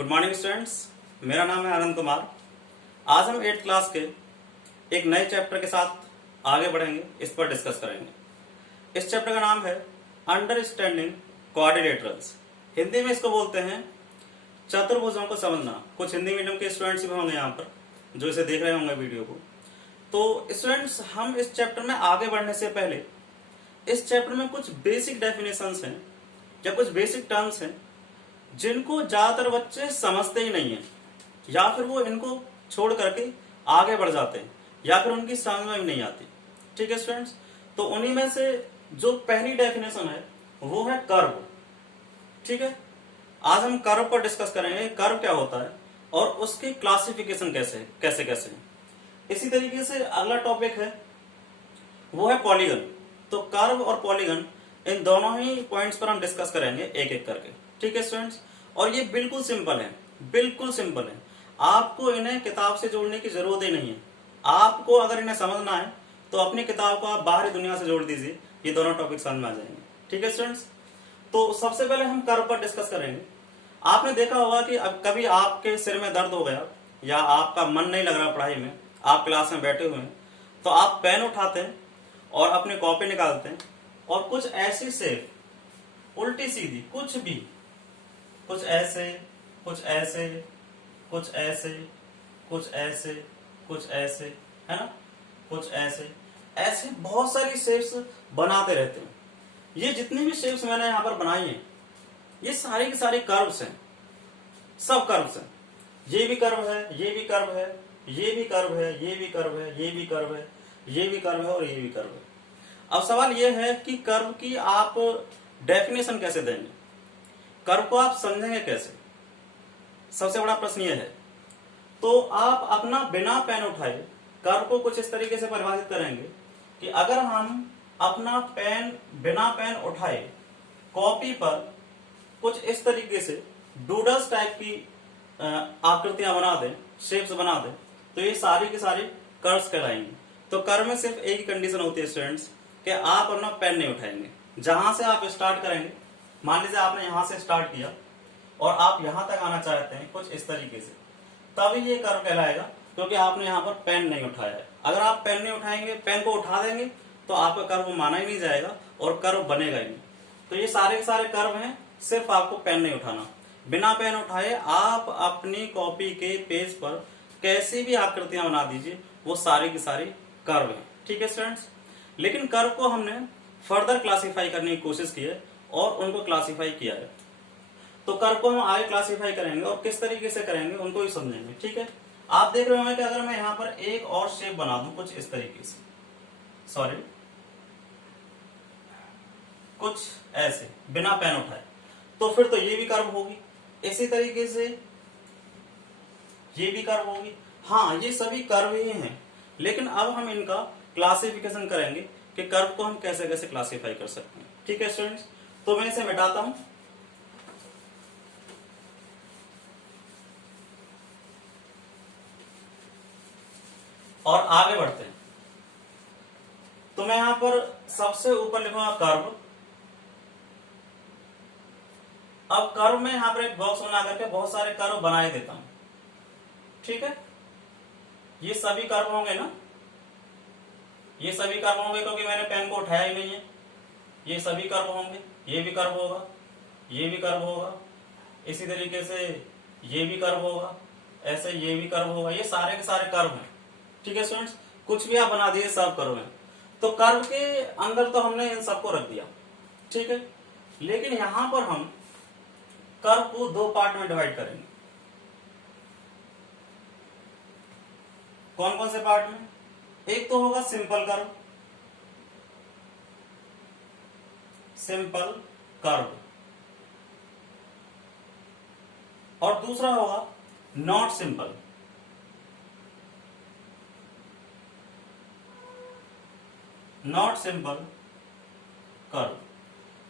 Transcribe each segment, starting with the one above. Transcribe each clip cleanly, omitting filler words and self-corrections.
Good morning students, मेरा नाम है आनंद कुमार। आज हम 8th क्लास के एक नए चैप्टर के साथ आगे बढ़ेंगे, इस पर डिस्कस करेंगे। इस चैप्टर का नाम है अंडरस्टैंडिंग क्वाड्रिलेटरल्स। हिंदी में इसको बोलते हैं चतुर्भुजों को समझना। कुछ हिंदी मीडियम के स्टूडेंट्स भी होंगे यहाँ पर जो इसे देख रहे होंगे वीडियो को। तो स्टूडेंट्स, हम इस चैप्टर में आगे बढ़ने से पहले इस चैप्टर में कुछ बेसिक डेफिनेशंस हैं या कुछ बेसिक टर्म्स हैं जिनको ज्यादातर बच्चे समझते ही नहीं है, या फिर वो इनको छोड़ करके आगे बढ़ जाते हैं, या फिर उनकी समझ में भी नहीं आती। ठीक है स्टूडेंट्स, तो उन्हीं में से जो पहली डेफिनेशन है वो है कर्व। ठीक है, आज हम कर्व पर डिस्कस करेंगे, कर्व क्या होता है और उसकी क्लासिफिकेशन कैसे कैसे कैसे। इसी तरीके से अगला टॉपिक है वो है पॉलीगन। तो कर्व और पॉलीगन, इन दोनों ही पॉइंट्स पर हम डिस्कस करेंगे एक एक करके। ठीक है स्टूडेंट्स, और ये बिल्कुल सिंपल है, बिल्कुल सिंपल है। आपको इन्हें किताब से जोड़ने की जरूरत ही नहीं है। आपको अगर इन्हें समझना है तो अपनी किताब को आप बाहरी दुनिया से जोड़ दीजिए, ये दोनों टॉपिक समझ में आ जाएंगे। ठीक है स्टूडेंट्स, तो सबसे पहले हम कर्व पर डिस्कस करेंगे। आपने देखा होगा कि अब कभी आपके सिर में दर्द हो गया या आपका मन नहीं लग रहा पढ़ाई में, आप क्लास में बैठे हुए हैं, तो आप पेन उठाते हैं और अपनी कॉपी निकालते हैं और कुछ ऐसी शेप, उल्टी सीधी, कुछ भी, कुछ ऐसे, कुछ ऐसे, कुछ ऐसे, कुछ ऐसे, कुछ ऐसे, है ना, कुछ ऐसे, ऐसे बहुत सारी शेप्स बनाते रहते हैं। ये जितनी भी शेप्स मैंने यहां पर बनाई हैं, ये सारी की सारी कर्व्स हैं, सब कर्व्स हैं। ये भी कर्व है, ये भी कर्व है, ये भी कर्व है, ये भी कर्व है, ये भी कर्व है, ये भी कर्व है और ये भी कर्व है। अब सवाल ये है कि कर्व की आप डेफिनेशन कैसे देंगे, कर्व को आप समझेंगे कैसे, सबसे बड़ा प्रश्न ये है। तो आप अपना बिना पेन उठाए कर्व को कुछ इस तरीके से परिभाषित करेंगे कि अगर हम अपना पेन बिना पेन उठाए कॉपी पर कुछ इस तरीके से डूडल्स टाइप की आकृतियां बना दें, शेप्स बना दें, तो ये सारी की सारी कर्व्स कहलाएंगी। तो कर्व में सिर्फ एक ही कंडीशन होती है स्टूडेंट्स कि आप अपना पेन नहीं उठाएंगे। जहां से आप स्टार्ट करेंगे, मान लीजिए आपने यहां से स्टार्ट किया और आप यहां तक आना चाहते हैं कुछ इस तरीके से, तभी ये कर्व कहलाएगा, क्योंकि आपने यहां पर पेन नहीं उठाया है। अगर आप पेन नहीं उठाएंगे, पेन को उठा देंगे, तो आपका कर्व माना ही नहीं जाएगा और कर्व बनेगा ही नहीं। तो ये सारे के सारे कर्व हैं, सिर्फ आपको पेन नहीं उठाना। बिना पेन उठाए आप अपनी कॉपी के पेज पर कैसी भी आकृतियां बना दीजिए, वो सारी की सारी कर्व हैं। ठीक है स्टूडेंट्स, लेकिन कर्व को हमने फर्दर क्लासिफाई करने की कोशिश की है और उनको क्लासिफाई किया है। तो कर्व को हम आगे क्लासिफाई करेंगे और किस तरीके से करेंगे उनको ही समझेंगे। ठीक है, आप देख रहे होंगे कि अगर मैं यहां पर एक और शेप बना दूं कुछ इस तरीके से, सॉरी, कुछ ऐसे बिना पेन उठाए, तो फिर तो ये भी कर्व होगी, इसी तरीके से ये भी कर्व होगी। हाँ, ये सभी कर्व ही हैं, लेकिन अब हम इनका क्लासिफिकेशन करेंगे कि कर्व को हम कैसे कैसे क्लासिफाई कर सकते हैं। ठीक है स्टूडेंट्स, तो मैं इसे मिटाता हूं और आगे बढ़ते हैं। तो मैं यहां पर सबसे ऊपर लिखूंगा कर्व। अब कर्व में यहां पर एक बॉक्स बना करके बहुत सारे कर्व बनाए देता हूं। ठीक है, ये सभी कर्व होंगे ना, ये सभी कर्व होंगे क्योंकि मैंने पेन को उठाया ही नहीं है। ये सभी कर्व होंगे, ये भी कर्व होगा, ये भी कर्व होगा, इसी तरीके से ये भी कर्व होगा, ऐसे ये भी कर्व होगा, ये सारे के सारे कर्व हैं। ठीक है स्टूडेंट्स, कुछ भी आप बना दिए, सब कर्व हैं। तो कर्व के अंदर तो हमने इन सबको रख दिया। ठीक है, लेकिन यहां पर हम कर्व को दो पार्ट में डिवाइड करेंगे। कौन कौन से पार्ट में? एक तो होगा सिंपल कर्व, सिंपल कर्व, और दूसरा होगा not simple, not simple curve,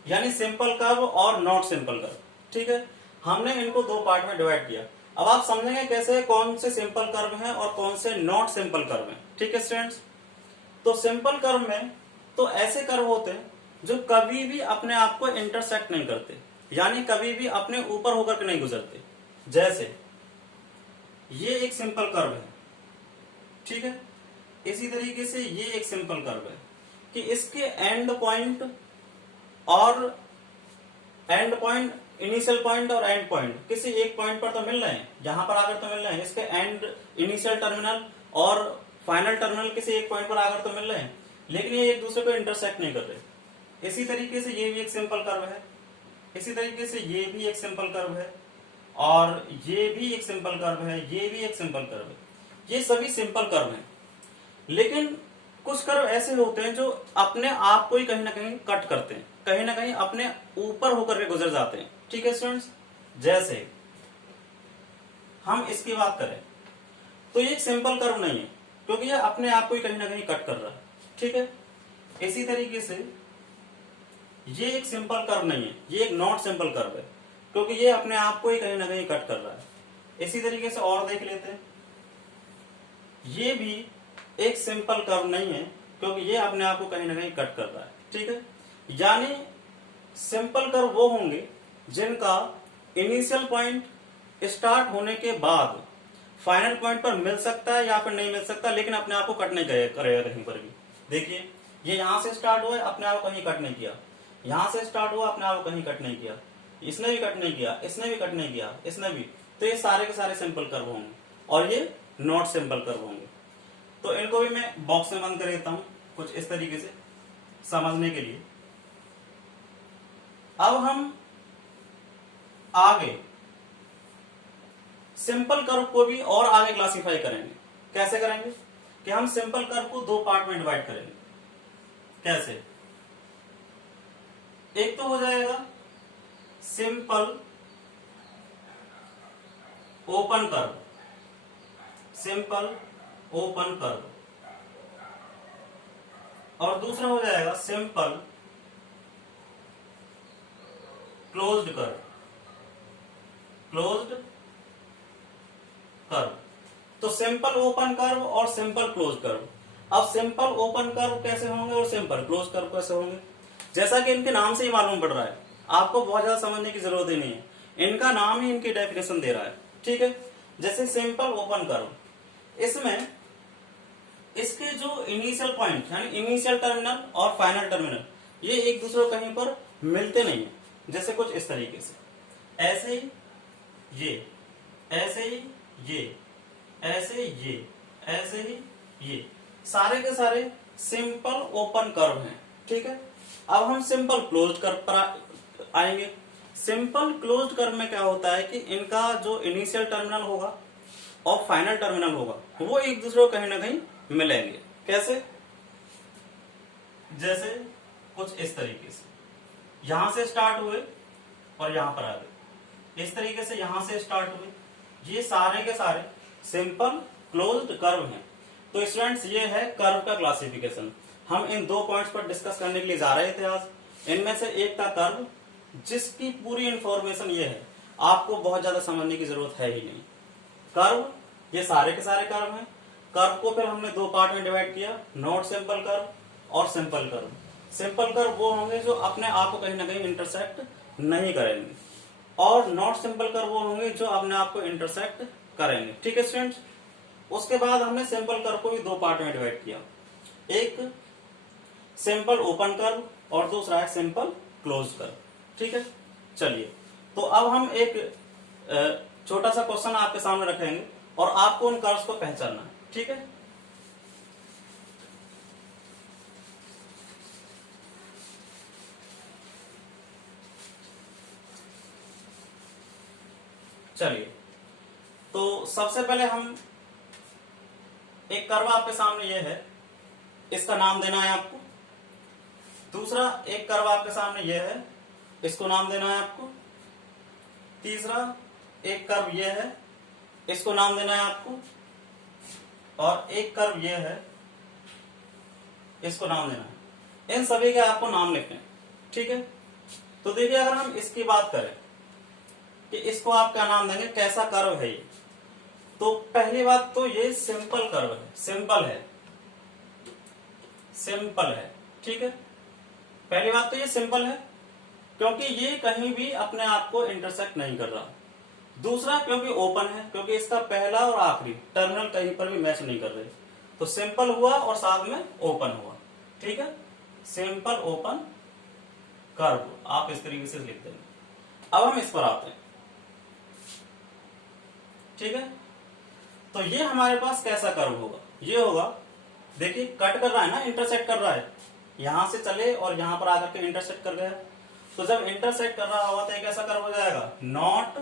यानी सिंपल कर्व और नॉट सिंपल कर्व। ठीक है, हमने इनको दो पार्ट में डिवाइड किया। अब आप समझेंगे कैसे कौन से सिंपल कर्व हैं और कौन से नॉट सिंपल कर्व हैं। ठीक है स्टूडेंट्स, तो सिंपल कर्व में तो ऐसे कर्व होते हैं जो कभी भी अपने आप को इंटरसेक्ट नहीं करते, यानी कभी भी अपने ऊपर होकर के नहीं गुजरते। जैसे ये एक सिंपल कर्व है, ठीक है, इसी तरीके से ये एक सिंपल कर्व है कि इसके एंड पॉइंट और इनिशियल पॉइंट और एंड पॉइंट किसी एक पॉइंट पर तो मिल रहे हैं, यहां पर आकर तो मिल रहे हैं, इसके एंड इनिशियल टर्मिनल और फाइनल टर्मिनल किसी एक पॉइंट पर आकर तो मिल रहे हैं, लेकिन ये एक दूसरे को इंटरसेक्ट नहीं कर रहे। इसी तरीके से ये भी एक सिंपल कर्व है, इसी तरीके से ये भी एक सिंपल कर्व है, और ये भी एक सिंपल कर्व है, ये भी एक सिंपल कर्व है, ये सभी सिंपल कर्व हैं। लेकिन कुछ कर्व ऐसे होते हैं जो अपने आप को ही कहीं ना कहीं कट करते हैं, कहीं ना कहीं अपने ऊपर होकर के गुजर जाते हैं, ठीक है स्टूडेंट्स। जैसे हम इसकी बात करें तो ये एक सिंपल कर्व नहीं है, क्योंकि ये अपने आप को ही कहीं ना कहीं कट कर रहा है, ठीक है। इसी तरीके से ये एक सिंपल कर्व नहीं है, ये एक नॉट सिंपल कर्व है, क्योंकि ये अपने आप को ही कहीं ना कहीं कट कर रहा है। इसी तरीके से और देख लेते हैं, ये भी एक सिंपल कर्व नहीं है, क्योंकि ये अपने आप को कहीं ना कहीं कट कर रहा है, ठीक है। यानी सिंपल कर्व वो होंगे जिनका इनिशियल पॉइंट स्टार्ट होने के बाद फाइनल पॉइंट पर मिल सकता है या फिर नहीं मिल सकता, लेकिन अपने आप को कट नहीं करेगा कहीं पर भी। देखिए ये यहां से स्टार्ट हुआ, अपने आप को कहीं कट नहीं किया, यहां से स्टार्ट हुआ, अपने आप को कहीं कट नहीं किया, इसने भी कट नहीं किया, इसने भी कट नहीं किया, इसने भी, तो ये सारे के सारे सिंपल कर्व होंगे और ये नॉट सिंपल कर्व होंगे। तो इनको भी मैं बॉक्स में बंद कर देता हूं कुछ इस तरीके से समझने के लिए। अब हम आगे सिंपल कर्व को भी और आगे क्लासिफाई करेंगे। कैसे करेंगे कि हम सिंपल कर्व को दो पार्ट में डिवाइड करेंगे। कैसे? एक तो हो जाएगा simple open curve, simple open curve, और दूसरा हो जाएगा simple closed curve, closed curve. तो सिंपल ओपन कर्व और सिंपल क्लोज कर्व। अब सिंपल ओपन कर्व कैसे होंगे और सिंपल क्लोज कर्व कैसे होंगे, जैसा कि इनके नाम से ही मालूम पड़ रहा है, आपको बहुत ज्यादा समझने की जरूरत ही नहीं है, इनका नाम ही इनकी डेफिनेशन दे रहा है, ठीक है। जैसे सिंपल ओपन कर्व, इसमें इसके जो इनिशियल पॉइंट यानी इनिशियल टर्मिनल और फाइनल टर्मिनल ये एक दूसरे को कहीं पर मिलते नहीं है। जैसे कुछ इस तरीके से, ऐसे ही ये, ऐसे ही ये, ऐसे ये, ऐसे ही ये, सारे के सारे सिंपल ओपन कर्व हैं, ठीक है। अब हम सिंपल क्लोज्ड कर्व पर आएंगे। सिंपल क्लोज्ड कर्व में क्या होता है कि इनका जो इनिशियल टर्मिनल होगा और फाइनल टर्मिनल होगा वो एक दूसरे को कहीं ना कहीं मिलेंगे। कैसे? जैसे कुछ इस तरीके से, यहां से स्टार्ट हुए और यहां पर आ गए, इस तरीके से यहां से स्टार्ट हुए, ये सारे के सारे सिंपल क्लोज्ड कर्व हैं। तो स्टूडेंट्स ये है कर्व का क्लासिफिकेशन। हम इन दो पॉइंट्स पर डिस्कस करने के लिए जा रहे थे आज। इनमें से एक था कर्व, जिसकी पूरी इंफॉर्मेशन ये है, आपको बहुत ज्यादा समझने की जरूरत है ही नहीं। कर्व, ये सारे के सारे कर्व हैं। कर्व को फिर हमने दो पार्ट में डिवाइड किया, नॉट सिंपल कर्व और सिंपल कर्व। सिंपल कर्व वो होंगे जो अपने आप को कहीं ना कहीं इंटरसेक्ट नहीं करेंगे, और नॉट सिंपल कर्व वो होंगे जो अपने आप को इंटरसेक्ट करेंगे, ठीक है स्टूडेंट्स। उसके बाद हमने सिंपल कर्व को भी दो पार्ट में डिवाइड किया, एक सिंपल ओपन कर्व और दूसरा है सिंपल क्लोज कर्व, ठीक है। चलिए, तो अब हम एक छोटा सा क्वेश्चन आपके सामने रखेंगे और आपको उन कर्व्स को पहचानना है, ठीक है। चलिए, तो सबसे पहले हम एक कर्व आपके सामने ये है, इसका नाम देना है आपको। दूसरा एक कर्व आपके सामने ये है, इसको नाम देना है आपको। तीसरा एक कर्व ये है, इसको नाम देना है आपको। और एक कर्व ये है, इसको नाम देना है। इन सभी के आपको नाम लिखने हैं, ठीक है। तो देखिए, अगर हम इसकी बात करें कि इसको आप क्या नाम देंगे, कैसा कर्व है ये, तो पहली बात तो ये सिंपल कर्व है, सिंपल है, सिंपल है, ठीक है। पहली बात तो ये सिंपल है, क्योंकि ये कहीं भी अपने आप को इंटरसेक्ट नहीं कर रहा। दूसरा क्योंकि ओपन है, क्योंकि इसका पहला और आखिरी टर्मिनल कहीं पर भी मैच नहीं कर रहे, तो सिंपल हुआ और साथ में ओपन हुआ। ठीक है, सिंपल ओपन कर्व आप इस तरीके से लिख देंगे। अब हम इस पर आते हैं। ठीक है, तो ये हमारे पास कैसा कर्व होगा, ये होगा, देखिए कट कर रहा है ना, इंटरसेक्ट कर रहा है, यहां से चले और यहां पर आकर के इंटरसेक्ट कर गया। तो जब इंटरसेक्ट कर रहा होगा तो एक ऐसा कर्व हो जाएगा, not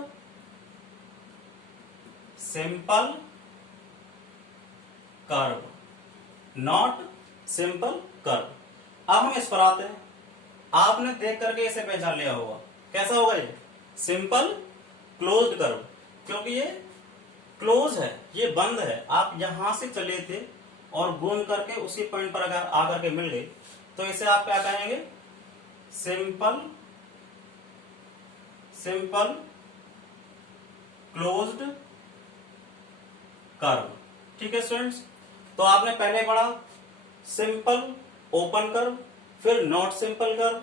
simple curve, not simple curve. अब हम इस पर आते हैं। आपने देख करके इसे पहचान लिया होगा, कैसा होगा ये, सिंपल क्लोज्ड कर्व, क्योंकि ये क्लोज है, ये बंद है। आप यहां से चले थे और घूम करके उसी पॉइंट पर अगर आकर के मिल गए तो इसे आप क्या कहेंगे, सिंपल सिंपल क्लोज्ड कर्व। ठीक है स्टूडेंट्स, तो आपने पहले पढ़ा सिंपल ओपन कर्व, फिर नॉट सिंपल कर्व,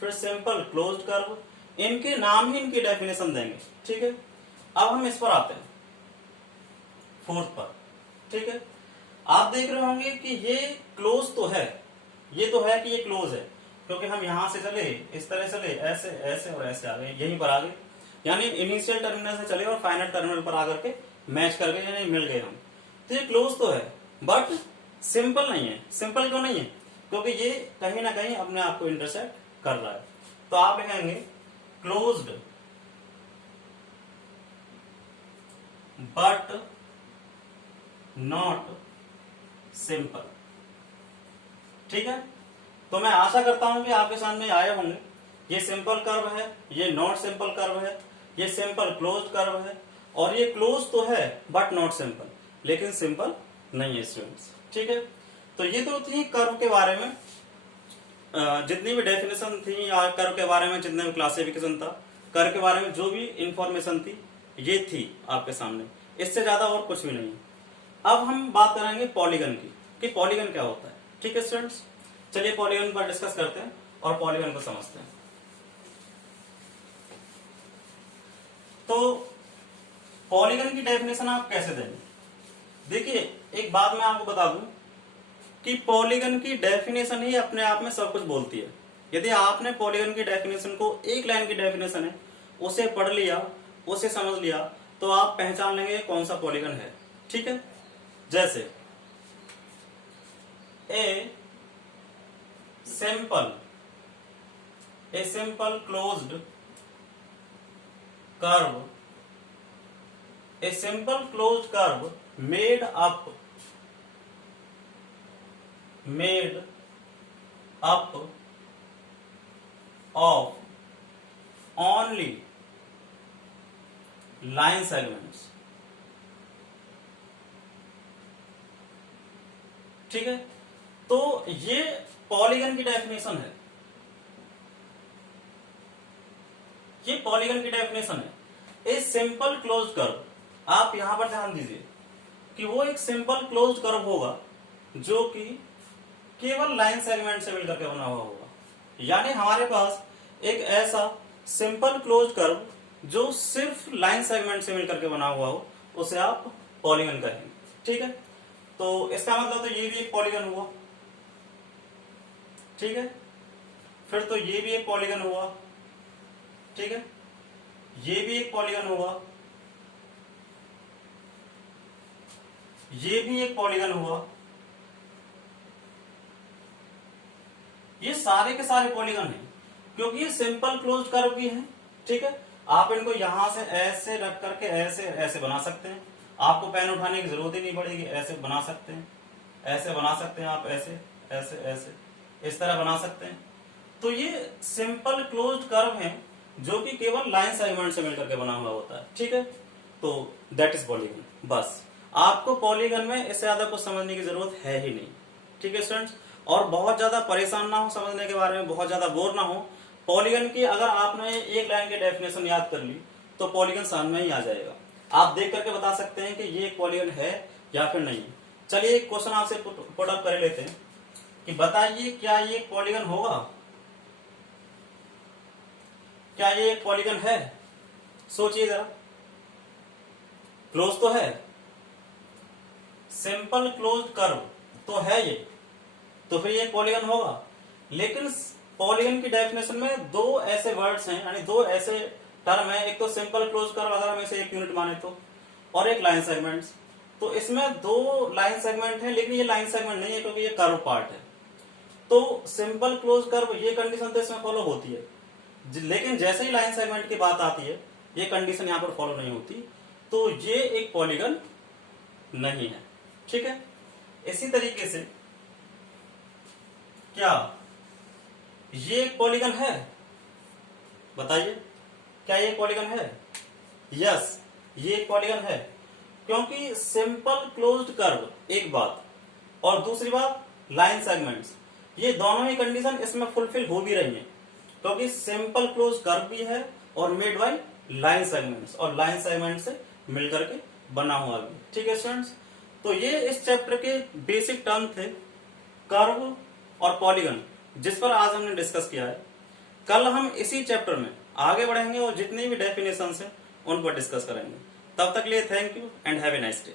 फिर सिंपल क्लोज्ड कर्व। इनके नाम ही इनकी डेफिनेशन देंगे। ठीक है, अब हम इस पर आते हैं, फोर्थ पर। ठीक है, आप देख रहे होंगे कि ये क्लोज तो है, ये तो है कि ये क्लोज है, क्योंकि हम यहां से चले, इस तरह चले, ऐसे ऐसे और ऐसे आ गए, यहीं पर आ गए, यानी इनिशियल टर्मिनल से चले और फाइनल टर्मिनल पर आकर के मैच कर गए, यानी मिल गए हम। तो ये क्लोज तो है बट सिंपल नहीं है। सिंपल क्यों नहीं है, क्योंकि ये कहीं ना कहीं अपने आप को इंटरसेक्ट कर रहा है। तो आप लिखेंगे क्लोज्ड बट नॉट सिंपल। ठीक है, तो मैं आशा करता हूं कि आपके सामने आए होंगे, ये सिंपल कर्व है, ये नॉट सिंपल कर्व है, ये सिंपल क्लोज्ड कर्व है, और ये क्लोज तो है बट नॉट सिंपल, लेकिन सिंपल नहीं है स्टूडेंट्स। ठीक है, तो ये तो थी कर्व के बारे में, जितनी भी डेफिनेशन थी या कर्व के बारे में जितने भी क्लासिफिकेशन था, कर्व के बारे में जो भी इंफॉर्मेशन थी ये थी आपके सामने, इससे ज्यादा और कुछ भी नहीं। अब हम बात करेंगे पॉलीगन की, कि पॉलीगन क्या होता है। ठीक है स्टूडेंट्स, चलिए पॉलीगन पर डिस्कस करते हैं और पॉलीगन को समझते हैं। तो पॉलीगन की डेफिनेशन आप कैसे देंगे, देखिए एक बात मैं आपको बता दूं कि पॉलीगन की डेफिनेशन ही अपने आप में सब कुछ बोलती है। यदि आपने पॉलीगन की डेफिनेशन को, एक लाइन की डेफिनेशन है, उसे पढ़ लिया, उसे समझ लिया, तो आप पहचान लेंगे कौन सा पॉलीगन है। ठीक है, जैसे a simple closed curve, a simple closed curve made up of only line segments। ठीक है, तो ये पॉलीगन की डेफिनेशन है, ये पॉलीगन की डेफिनेशन है। ए सिंपल क्लोज्ड कर्व, आप यहां पर ध्यान दीजिए कि वो एक सिंपल क्लोज्ड कर्व होगा जो कि केवल लाइन सेगमेंट से मिलकर के बना हुआ होगा, यानी हमारे पास एक ऐसा सिंपल क्लोज्ड कर्व जो सिर्फ लाइन सेगमेंट से मिलकर के बना हुआ हो, उसे आप पॉलीगन कहेंगे। ठीक है, तो इसका मतलब तो ये भी एक पॉलीगन हुआ। ठीक है, फिर तो ये भी एक पॉलीगन हुआ। ठीक है, ये भी एक पॉलीगन हुआ, ये भी एक पॉलीगन हुआ, ये सारे के सारे पॉलीगन हैं क्योंकि ये सिंपल क्लोज्ड कर्व भी हैं। ठीक है, आप इनको यहां से ऐसे रख करके ऐसे ऐसे बना सकते हैं, आपको पेन उठाने की जरूरत ही नहीं पड़ेगी, ऐसे बना सकते हैं, ऐसे बना सकते हैं आप, ऐसे ऐसे ऐसे इस तरह बना सकते हैं। तो ये सिंपल क्लोज्ड कर्व है जो कि केवल लाइन सेगमेंट से मिलकर के बना हुआ होता है। ठीक है, तो दैट इज पॉलीगन। बस आपको पॉलीगन में इससे ज्यादा कुछ समझने की जरूरत है ही नहीं। ठीक है स्टूडेंट्स, और बहुत ज्यादा परेशान ना हो समझने के बारे में, बहुत ज्यादा बोर ना हो। पॉलीगन की अगर आपने एक लाइन की डेफिनेशन याद कर ली तो पॉलीगन सामने ही आ जाएगा। आप देख करके बता सकते हैं कि ये एक पॉलीगन है या फिर नहीं। चलिए एक क्वेश्चन आपसे पुट अप कर लेते हैं कि बताइए क्या ये एक पॉलीगन होगा, क्या ये एक पॉलीगन है, सोचिए जरा। क्लोज तो है, सिंपल क्लोज्ड कर्व तो है ये, तो फिर ये पॉलीगन होगा। लेकिन पॉलीगन की डेफिनेशन में दो ऐसे वर्ड्स हैं, यानी दो ऐसे टर्म है, एक तो सिंपल क्लोज कर्व अगर हम इसे एक यूनिट माने तो, और एक लाइन सेगमेंट्स। तो इसमें दो लाइन सेगमेंट है, लेकिन ये लाइन सेगमेंट नहीं है क्योंकि ये कर्व पार्ट है। तो सिंपल क्लोज कर्व ये कंडीशन तो इसमें फॉलो होती है, लेकिन जैसे ही लाइन सेगमेंट की बात आती है ये कंडीशन यहां पर फॉलो नहीं होती, तो ये एक पॉलीगन नहीं है। ठीक है, इसी तरीके से क्या ये एक पॉलीगन है? बताइए, क्या ये पॉलीगन है? यस, ये एक पॉलीगन है, क्योंकि सिंपल क्लोज्ड कर्व एक बात, और दूसरी बात लाइन सेगमेंट्स, ये दोनों ही कंडीशन इसमें फुलफिल हो भी रही हैं, क्योंकि सिंपल क्लोज कर्व भी है और मेड बाय लाइन सेगमेंट्स, और लाइन सेगमेंट से मिलकर के बना हुआ भी। ठीक है स्टूडेंट्स, तो ये इस चैप्टर के बेसिक टर्म थे, कर्व और पॉलीगन, जिस पर आज हमने डिस्कस किया है। कल हम इसी चैप्टर में आगे बढ़ेंगे और जितनी भी डेफिनेशंस हैं उन पर डिस्कस करेंगे। तब तक लिए thank you and have a nice day.